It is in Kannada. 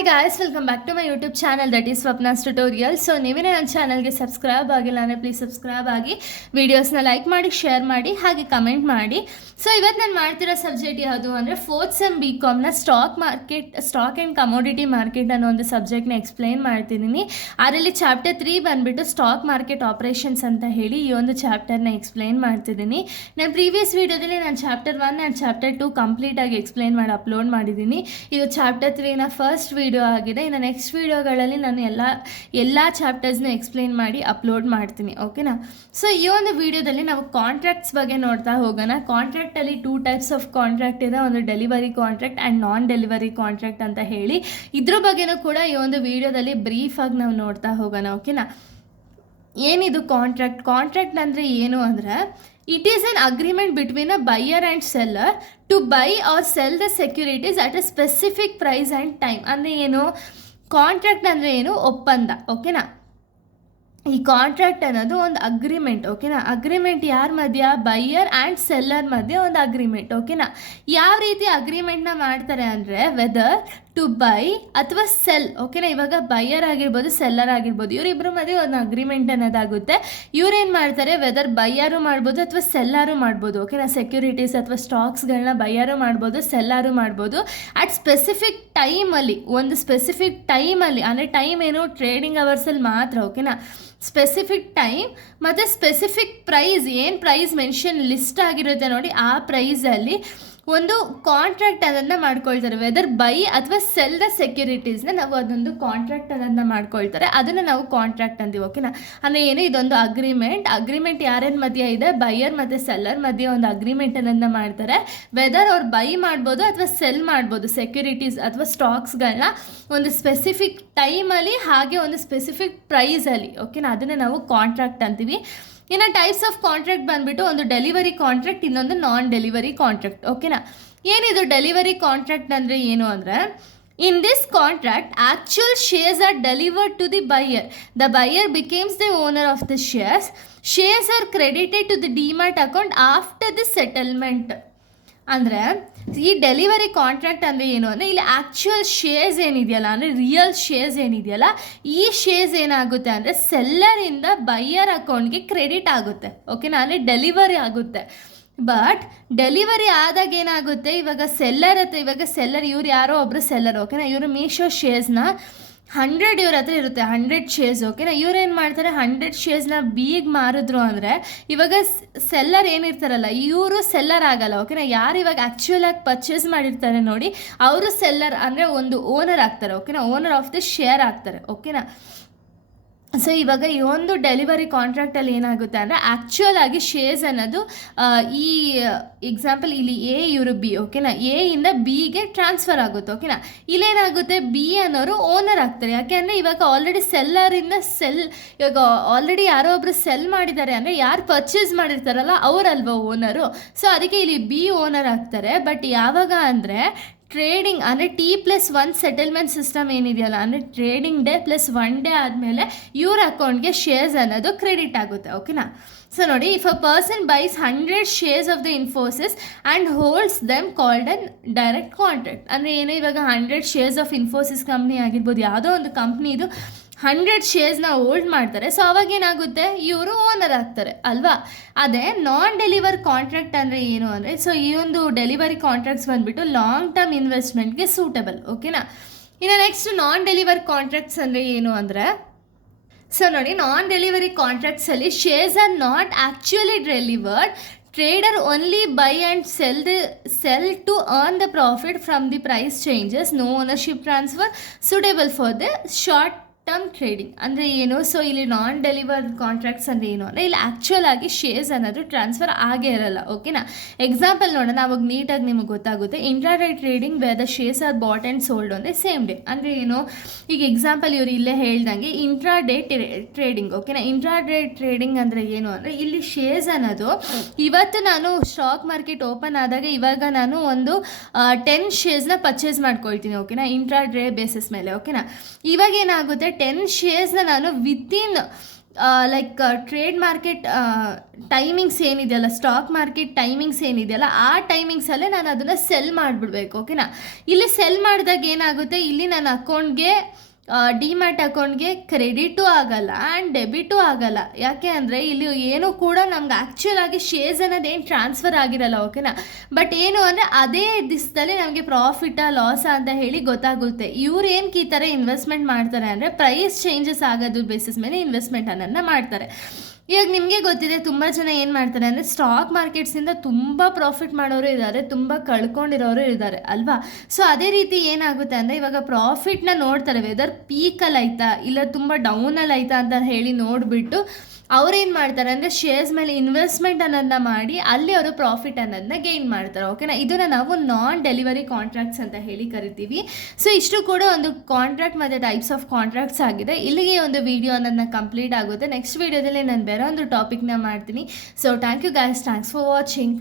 Hi guys, welcome back to my YouTube channel that is Swapna's tutorial. So ನೀವೇನೇ ನನ್ನ ಚಾನಲ್ಗೆ ಸಬ್ಸ್ಕ್ರೈಬ್ ಆಗಿಲ್ಲ ಅಂದರೆ ಪ್ಲೀಸ್ ಸಬ್ಸ್ಕ್ರೈಬ್ ಆಗಿ, ವೀಡಿಯೋಸ್ನ ಲೈಕ್ ಮಾಡಿ, ಶೇರ್ ಮಾಡಿ, ಹಾಗೆ ಕಮೆಂಟ್ ಮಾಡಿ. ಸೊ ಇವತ್ತು ನಾನು ಮಾಡ್ತಿರೋ ಸಬ್ಜೆಕ್ಟ್ ಯಾವುದು ಅಂದರೆ ಫೋರ್ತ್ ಸೆಮ್ BComನ ಸ್ಟಾಕ್ ಆ್ಯಂಡ್ ಕಮೋಡಿಟಿ ಮಾರ್ಕೆಟ್ ಅನ್ನೋ ಒಂದು ಸಬ್ಜೆಕ್ಟ್ನ ಎಕ್ಸ್ಪ್ಲೈನ್ ಮಾಡ್ತಿದ್ದೀನಿ. ಅದರಲ್ಲಿ ಚಾಪ್ಟರ್ 3 ಬಂದುಬಿಟ್ಟು ಸ್ಟಾಕ್ ಮಾರ್ಕೆಟ್ ಆಪ್ರೇಷನ್ಸ್ ಅಂತ ಹೇಳಿ ಈ ಒಂದು ಚಾಪ್ಟರ್ನ ಎಕ್ಸ್ಪ್ಲೈನ್ ಮಾಡ್ತಿದ್ದೀನಿ. ನಾನು ಪ್ರೀವಿಯಸ್ ವೀಡಿಯೋದಲ್ಲಿ ನಾನು ಚಾಪ್ಟರ್ 1 ಆ್ಯಂಡ್ ಚಾಪ್ಟರ್ 2 ಕಂಪ್ಲೀಟಾಗಿ ಎಕ್ಸ್ಪ್ಲೈನ್ ಮಾಡಿ ಅಪ್ಲೋಡ್ ಮಾಡಿದ್ದೀನಿ. ಇದು ಚಾಪ್ಟರ್ 3ನ ಫಸ್ಟ್ ವಿಡಿಯೋ ಆಗಿದೆ. ಇನ್ನು ನೆಕ್ಸ್ಟ್ ವಿಡಿಯೋಗಳಲ್ಲಿ ನಾನು ಎಲ್ಲ ಚಾಪ್ಟರ್ಸ್ನ ಎಕ್ಸ್ಪ್ಲೈನ್ ಮಾಡಿ ಅಪ್ಲೋಡ್ ಮಾಡ್ತೀನಿ, ಓಕೆನಾ. ಸೊ ಈ ಒಂದು ವಿಡಿಯೋದಲ್ಲಿ ನಾವು ಕಾಂಟ್ರಾಕ್ಟ್ಸ್ ಬಗ್ಗೆ ನೋಡ್ತಾ ಹೋಗೋಣ. ಕಾಂಟ್ರಾಕ್ಟಲ್ಲಿ 2 ಟೈಪ್ಸ್ ಆಫ್ ಕಾಂಟ್ರಾಕ್ಟ್ ಇದೆ, ಒಂದು delivery contract and non delivery contract ಅಂತ ಹೇಳಿ. ಇದ್ರ ಬಗ್ಗೆನೂ ಕೂಡ ಈ ಒಂದು ವಿಡಿಯೋದಲ್ಲಿ ಬ್ರೀಫಾಗಿ ನಾವು ನೋಡ್ತಾ ಹೋಗೋಣ, ಓಕೆನಾ. ಏನಿದು ಕಾಂಟ್ರಾಕ್ಟ್ ಅಂದರೆ ಏನು ಅಂದರೆ it is an agreement between a buyer and seller to buy or sell the securities at a specific price and time. ಅಂದರೆ ಏನು ಕಾಂಟ್ರಾಕ್ಟ್ ಅಂದರೆ ಏನು ಒಪ್ಪಂದ, ಓಕೆನಾ. ಈ ಕಾಂಟ್ರಾಕ್ಟ್ ಅನ್ನೋದು ಒಂದು ಅಗ್ರಿಮೆಂಟ್, ಓಕೆನಾ. ಅಗ್ರಿಮೆಂಟ್ ಯಾರ ಮಧ್ಯ? ಬೈಯರ್ ಆ್ಯಂಡ್ ಸೆಲ್ಲರ್ ಮಧ್ಯೆ ಒಂದು ಅಗ್ರಿಮೆಂಟ್, ಓಕೆನಾ. ಯಾವ ರೀತಿ ಅಗ್ರಿಮೆಂಟ್ನ ಮಾಡ್ತಾರೆ ಅಂದರೆ ವೆದರ್ ಟು ಬೈ ಅಥವಾ ಸೆಲ್, ಓಕೆನಾ. ಇವಾಗ ಬೈಯರ್ ಆಗಿರ್ಬೋದು, ಸೆಲ್ಲರ್ ಆಗಿರ್ಬೋದು, ಇವರಿಬ್ಬರ ಮಧ್ಯೆ ಒಂದು ಅಗ್ರಿಮೆಂಟ್ ಅನ್ನೋದಾಗುತ್ತೆ. ಇವ್ರೇನು ಮಾಡ್ತಾರೆ, ವೆದರ್ ಬೈಯರು ಮಾಡ್ಬೋದು ಅಥವಾ ಸೆಲ್ಲರು ಮಾಡ್ಬೋದು, ಓಕೆನಾ. ಸೆಕ್ಯೂರಿಟೀಸ್ ಅಥವಾ ಸ್ಟಾಕ್ಸ್ಗಳನ್ನ ಬೈಯರು ಮಾಡ್ಬೋದು, ಸೆಲ್ಲರು ಮಾಡ್ಬೋದು. ಅಟ್ ಸ್ಪೆಸಿಫಿಕ್ ಟೈಮಲ್ಲಿ, ಒಂದು ಸ್ಪೆಸಿಫಿಕ್ ಟೈಮಲ್ಲಿ, ಅಂದರೆ ಟೈಮ್ ಏನು, ಟ್ರೇಡಿಂಗ್ ಅವರ್ಸಲ್ಲಿ ಮಾತ್ರ, ಓಕೆನಾ. ಸ್ಪೆಸಿಫಿಕ್ ಟೈಮ್ ಮತ್ತು ಸ್ಪೆಸಿಫಿಕ್ ಪ್ರೈಸ್, ಏನು ಪ್ರೈಸ್ ಮೆನ್ಷನ್ ಲಿಸ್ಟ್ ಆಗಿರುತ್ತೆ ನೋಡಿ, ಆ ಪ್ರೈಸಲ್ಲಿ ಒಂದು ಕಾಂಟ್ರಾಕ್ಟ್ ಅದನ್ನು ಮಾಡ್ಕೊಳ್ತಾರೆ. ವೆದರ್ ಬೈ ಅಥವಾ ಸೆಲ್ ದ ಸೆಕ್ಯೂರಿಟೀಸ್ನ ನಾವು ಅದೊಂದು ಕಾಂಟ್ರಾಕ್ಟ್ ಅದನ್ನು ಮಾಡ್ಕೊಳ್ತಾರೆ, ಅದನ್ನು ನಾವು ಕಾಂಟ್ರಾಕ್ಟ್ ಅಂತೀವಿ, ಓಕೆನಾ. ಅಂದರೆ ಏನು, ಇದೊಂದು ಅಗ್ರಿಮೆಂಟ್ ಯಾರ್ಯಾರ ಮಧ್ಯೆ ಇದೆ, ಬೈಯರ್ ಮತ್ತು ಸೆಲ್ಲರ್ ಮಧ್ಯೆ ಒಂದು ಅಗ್ರಿಮೆಂಟನ್ನು ಮಾಡ್ತಾರೆ. ವೆದರ್ ಅವ್ರು ಬೈ ಮಾಡ್ಬೋದು ಅಥವಾ ಸೆಲ್ ಮಾಡ್ಬೋದು ಸೆಕ್ಯೂರಿಟೀಸ್ ಅಥವಾ ಸ್ಟಾಕ್ಸ್ಗಳನ್ನ ಒಂದು ಸ್ಪೆಸಿಫಿಕ್ ಟೈಮಲ್ಲಿ, ಹಾಗೆ ಒಂದು ಸ್ಪೆಸಿಫಿಕ್ ಪ್ರೈಸಲ್ಲಿ, ಓಕೆನಾ. ಅದನ್ನು ನಾವು ಕಾಂಟ್ರಾಕ್ಟ್ ಅಂತೀವಿ. ಇನ್ನು ಟೈಪ್ಸ್ ಆಫ್ ಕಾಂಟ್ರಾಕ್ಟ್ ಬಂದುಬಿಟ್ಟು ಒಂದು ಡೆಲಿವರಿ ಕಾಂಟ್ರಾಕ್ಟ್, ಇನ್ನೊಂದು ನಾನ್ ಡೆಲಿವರಿ ಕಾಂಟ್ರಾಕ್ಟ್, ಓಕೆನಾ. ಏನಿದು ಡೆಲಿವರಿ ಕಾಂಟ್ರಾಕ್ಟ್ ಅಂದರೆ ಏನು ಅಂದರೆ in this contract actual shares are delivered to the buyer. The buyer becames the owner of the shares are credited to the demat account after the settlement. ಅಂದರೆ ಈ ಡೆಲಿವರಿ ಕಾಂಟ್ರಾಕ್ಟ್ ಅಂದರೆ ಏನು ಅಂದರೆ ಇಲ್ಲಿ ಆ್ಯಕ್ಚುಯಲ್ ಶೇರ್ಸ್ ಏನಿದೆಯಲ್ಲ, ಅಂದರೆ ರಿಯಲ್ ಶೇರ್ಸ್ ಏನಿದೆಯಲ್ಲ, ಈ ಶೇರ್ಸ್ ಏನಾಗುತ್ತೆ ಅಂದರೆ ಸೆಲ್ಲರಿಂದ ಬೈಯರ್ ಅಕೌಂಟ್ಗೆ ಕ್ರೆಡಿಟ್ ಆಗುತ್ತೆ, ಓಕೆನಾ. ಅಂದರೆ ಡೆಲಿವರಿ ಆಗುತ್ತೆ. ಬಟ್ ಡೆಲಿವರಿ ಆದಾಗ ಏನಾಗುತ್ತೆ, ಇವಾಗ ಸೆಲ್ಲರ್ ಇವ್ರು ಯಾರೋ ಒಬ್ಬರು ಸೆಲ್ಲರ್, ಓಕೆನಾ. ಇವರು ಮೀಶೋ ಶೇರ್ಸ್ನ 100 ಇವ್ರ ಹತ್ರ ಇರುತ್ತೆ, 100 ಶೇರ್ಸ್, ಓಕೆನಾ. ಇವ್ರೇನು ಮಾಡ್ತಾರೆ, 100 ಶೇರ್ಸ್ನ ಬಿಗೆ ಮಾರಿದ್ರು ಅಂದರೆ ಇವಾಗ ಸೆಲ್ಲರ್ ಏನಿರ್ತಾರಲ್ಲ ಇವರು ಸೆಲ್ಲರ್ ಆಗಲ್ಲ, ಓಕೆನಾ. ಯಾರು ಇವಾಗ ಆ್ಯಕ್ಚುಲಾಗಿ ಪರ್ಚೇಸ್ ಮಾಡಿರ್ತಾರೆ ನೋಡಿ, ಅವರು ಸೆಲ್ಲರ್ ಅಂದರೆ ಒಂದು ಓನರ್ ಆಗ್ತಾರೆ, ಓಕೆನಾ. ಓನರ್ ಆಫ್ ದ ಶೇರ್ ಆಗ್ತಾರೆ, ಓಕೆನಾ. ಸೊ ಇವಾಗ ಈ ಒಂದು ಡೆಲಿವರಿ ಕಾಂಟ್ರಾಕ್ಟಲ್ಲಿ ಏನಾಗುತ್ತೆ ಅಂದರೆ ಆ್ಯಕ್ಚುಯಲ್ ಆಗಿ ಶೇರ್ಸ್ ಅನ್ನೋದು ಈ ಎಕ್ಸಾಂಪಲ್ ಇಲ್ಲಿ ಇವರು ಬಿ, ಓಕೆನಾ. ಇಂದ ಬಿಗೆ ಟ್ರಾನ್ಸ್ಫರ್ ಆಗುತ್ತೆ, ಓಕೆನಾ. ಇಲ್ಲೇನಾಗುತ್ತೆ, ಬಿ ಅನ್ನೋರು ಓನರ್ ಆಗ್ತಾರೆ. ಯಾಕೆ ಅಂದರೆ ಇವಾಗ ಆಲ್ರೆಡಿ ಇವಾಗ ಆಲ್ರೆಡಿ ಯಾರೋ ಒಬ್ಬರು ಸೆಲ್ ಮಾಡಿದ್ದಾರೆ ಅಂದರೆ ಯಾರು ಪರ್ಚೇಸ್ ಮಾಡಿರ್ತಾರಲ್ಲ ಅವರಲ್ವ ಓನರು. ಸೊ ಅದಕ್ಕೆ ಇಲ್ಲಿ ಬಿ ಓನರ್ ಆಗ್ತಾರೆ. ಬಟ್ ಯಾವಾಗ ಅಂದರೆ ಟ್ರೇಡಿಂಗ್ ಅಂದರೆ T+1 ಸೆಟಲ್ಮೆಂಟ್ ಸಿಸ್ಟಮ್ ಏನಿದೆಯಲ್ಲ, ಅಂದರೆ ಟ್ರೇಡಿಂಗ್ ಡೇ +1 ಡೇ ಆದಮೇಲೆ ಇವ್ರ ಅಕೌಂಟ್ಗೆ ಶೇರ್ಸ್ ಅನ್ನೋದು ಕ್ರೆಡಿಟ್ ಆಗುತ್ತೆ, ಓಕೆನಾ. ಸೊ ನೋಡಿ, if a person byes 100 shares of the Infosys and holds them called an direct contract. ಅಂದರೆ ಏನು, ಇವಾಗ 100 ಶೇರ್ಸ್ ಆಫ್ ಇನ್ಫೋಸಿಸ್ ಕಂಪ್ನಿ ಆಗಿರ್ಬೋದು, ಯಾವುದೋ ಒಂದು ಕಂಪ್ನಿದು 100 ಶೇರ್ಸ್ನ ಹೋಲ್ಡ್ ಮಾಡ್ತಾರೆ. ಸೊ ಅವಾಗೇನಾಗುತ್ತೆ, ಇವರು ಓನರ್ ಆಗ್ತಾರೆ ಅಲ್ವಾ. ಅದೇ ನಾನ್ ಡೆಲಿವರ್ ಕಾಂಟ್ರಾಕ್ಟ್ ಅಂದರೆ ಏನು ಅಂದರೆ, ಸೊ ಈ ಒಂದು ಡೆಲಿವರಿ ಕಾಂಟ್ರಾಕ್ಟ್ಸ್ ಬಂದುಬಿಟ್ಟು ಲಾಂಗ್ ಟರ್ಮ್ ಇನ್ವೆಸ್ಟ್ಮೆಂಟ್ಗೆ ಸೂಟಬಲ್, ಓಕೆನಾ. ಇನ್ನು ನೆಕ್ಸ್ಟ್ ನಾನ್ ಡೆಲಿವರ್ ಕಾಂಟ್ರಾಕ್ಟ್ಸ್ ಅಂದರೆ ಏನು ಅಂದರೆ, ಸೊ ನೋಡಿ, ನಾನ್ ಡೆಲಿವರಿ ಕಾಂಟ್ರಾಕ್ಟ್ಸಲ್ಲಿ shares are not actually delivered. Trader only buy and sell to earn the profit from the price changes. No ownership transfer suitable for the short term trading. ಅಂದರೆ ಏನು, ಸೊ ಇಲ್ಲಿ ನಾನ್ ಡೆಲಿವರ್ಡ್ ಕಾಂಟ್ರಾಕ್ಟ್ಸ್ ಅಂದರೆ ಏನು ಅಂದರೆ ಇಲ್ಲಿ ಆ್ಯಕ್ಚುಯಲ್ ಆಗಿ ಶೇರ್ಸ್ ಅನ್ನೋದು ಟ್ರಾನ್ಸ್ಫರ್ ಆಗೇ ಇರಲ್ಲ, ಓಕೆನಾ. ಎಕ್ಸಾಂಪಲ್ ನೋಡೋಣ, ಅವಾಗ ನೀಟಾಗಿ ನಿಮಗೆ ಗೊತ್ತಾಗುತ್ತೆ. Intraday trading where the shares are bought and sold ಅಂದರೆ ಸೇಮ್ ಡೇ. ಅಂದರೆ ಏನು, ಈಗ ಎಕ್ಸಾಂಪಲ್ ಇವರು ಇಲ್ಲೇ ಹೇಳ್ದಂಗೆ ಇಂಟ್ರಾಡೇ ಟ್ರೇಡಿಂಗ್, ಓಕೆನಾ. ಇಂಟ್ರಾಡೇ ಟ್ರೇಡಿಂಗ್ ಅಂದರೆ ಏನು ಅಂದರೆ ಇಲ್ಲಿ ಶೇರ್ಸ್ ಅನ್ನೋದು ಇವತ್ತು ನಾನು ಸ್ಟಾಕ್ ಮಾರ್ಕೆಟ್ ಓಪನ್ ಆದಾಗ ಇವಾಗ ನಾನು ಒಂದು 10 ಶೇರ್ಸ್ನ ಪರ್ಚೇಸ್ ಮಾಡ್ಕೊಳ್ತೀನಿ, ಓಕೆನಾ. ಇಂಟ್ರಾಡೇ ಬೇಸಿಸ್ ಮೇಲೆ, ಓಕೆನಾ. ಇವಾಗ ಏನಾಗುತ್ತೆ, 10 ಶೇರ್ಸ್ನ ನಾನು within like trade market timings ಏನಿದೆಯಲ್ಲ, ಸ್ಟಾಕ್ ಮಾರ್ಕೆಟ್ ಟೈಮಿಂಗ್ಸ್ ಏನಿದೆಯಲ್ಲ, ಆ ಟೈಮಿಂಗ್ಸಲ್ಲೇ ನಾನು ಅದನ್ನು ಸೆಲ್ ಮಾಡಿಬಿಡ್ಬೇಕು. ಓಕೆನಾ. ಇಲ್ಲಿ ಸೆಲ್ ಮಾಡಿದಾಗ ಏನಾಗುತ್ತೆ, ಇಲ್ಲಿ ನನ್ನ ಅಕೌಂಟ್ಗೆ ಡಿಮ್ಯಾಟ್ ಅಕೌಂಟ್ಗೆ ಕ್ರೆಡಿಟು ಆಗಲ್ಲ ಆ್ಯಂಡ್ ಡೆಬಿಟು ಆಗಲ್ಲ. ಯಾಕೆ ಅಂದರೆ ಇಲ್ಲಿ ಏನೂ ಕೂಡ ನಮ್ಗೆ ಆ್ಯಕ್ಚುಲ್ ಆಗಿ ಶೇರ್ಸ್ ಅನ್ನೋದೇನು ಟ್ರಾನ್ಸ್ಫರ್ ಆಗಿರಲ್ಲ. ಓಕೆನಾ. ಬಟ್ ಏನು ಅಂದರೆ ಅದೇ ದಿವಸದಲ್ಲಿ ನಮಗೆ ಪ್ರಾಫಿಟಾ ಲಾಸಾ ಅಂತ ಹೇಳಿ ಗೊತ್ತಾಗುತ್ತೆ. ಇವ್ರು ಏನಕ್ಕೆ ಈ ಥರ ಇನ್ವೆಸ್ಟ್ಮೆಂಟ್ ಮಾಡ್ತಾರೆ ಅಂದರೆ ಪ್ರೈಸ್ ಚೇಂಜಸ್ ಆಗೋದ್ರ ಬೇಸಿಸ್ ಮೇಲೆ ಇನ್ವೆಸ್ಟ್ಮೆಂಟನ್ನು ಮಾಡ್ತಾರೆ. ಇವಾಗ ನಿಮಗೆ ಗೊತ್ತಿದೆ, ತುಂಬ ಜನ ಏನು ಮಾಡ್ತಾರೆ ಅಂದರೆ ಸ್ಟಾಕ್ ಮಾರ್ಕೆಟ್ಸಿಂದ ತುಂಬ ಪ್ರಾಫಿಟ್ ಮಾಡೋರು ಇದ್ದಾರೆ, ತುಂಬ ಕಳ್ಕೊಂಡಿರೋರು ಇದ್ದಾರೆ ಅಲ್ವಾ. ಸೊ ಅದೇ ರೀತಿ ಏನಾಗುತ್ತೆ ಅಂದರೆ ಇವಾಗ ಪ್ರಾಫಿಟ್ನ ನೋಡ್ತಾರೆ, ವೆದರ್ ಪೀಕಲ್ಲಿ ಆಯ್ತಾ ಇಲ್ಲ ತುಂಬ ಡೌನಲ್ಲಿ ಆಯ್ತಾ ಅಂತ ಹೇಳಿ ನೋಡಿಬಿಟ್ಟು ಅವ್ರೇನು ಮಾಡ್ತಾರೆ ಅಂದರೆ ಶೇರ್ಸ್ ಮೇಲೆ ಇನ್ವೆಸ್ಟ್ಮೆಂಟ್ ಅನ್ನೋದನ್ನ ಮಾಡಿ ಅಲ್ಲಿ ಅವರು ಪ್ರಾಫಿಟ್ ಅನ್ನೋದನ್ನ ಗೇನ್ ಮಾಡ್ತಾರೆ. ಓಕೆನಾ. ಇದನ್ನು ನಾವು ನಾನ್ ಡೆಲಿವರಿ ಕಾಂಟ್ರಾಕ್ಟ್ಸ್ ಅಂತ ಹೇಳಿ ಕರಿತೀವಿ. ಸೊ ಇಷ್ಟು ಕೂಡ ಒಂದು ಕಾಂಟ್ರಾಕ್ಟ್ ಮತ್ತು ಟೈಪ್ಸ್ ಆಫ್ ಕಾಂಟ್ರಾಕ್ಟ್ಸ್ ಆಗಿದೆ. ಇಲ್ಲಿಗೆ ಒಂದು ವಿಡಿಯೋ ಅನ್ನೋದನ್ನ ಕಂಪ್ಲೀಟ್ ಆಗುತ್ತೆ. ನೆಕ್ಸ್ಟ್ ವಿಡಿಯೋದಲ್ಲಿ ನಾನು ಬೇರೆ ಒಂದು ಟಾಪಿಕ್ನ ಮಾಡ್ತೀನಿ. So thank you guys, thanks for watching.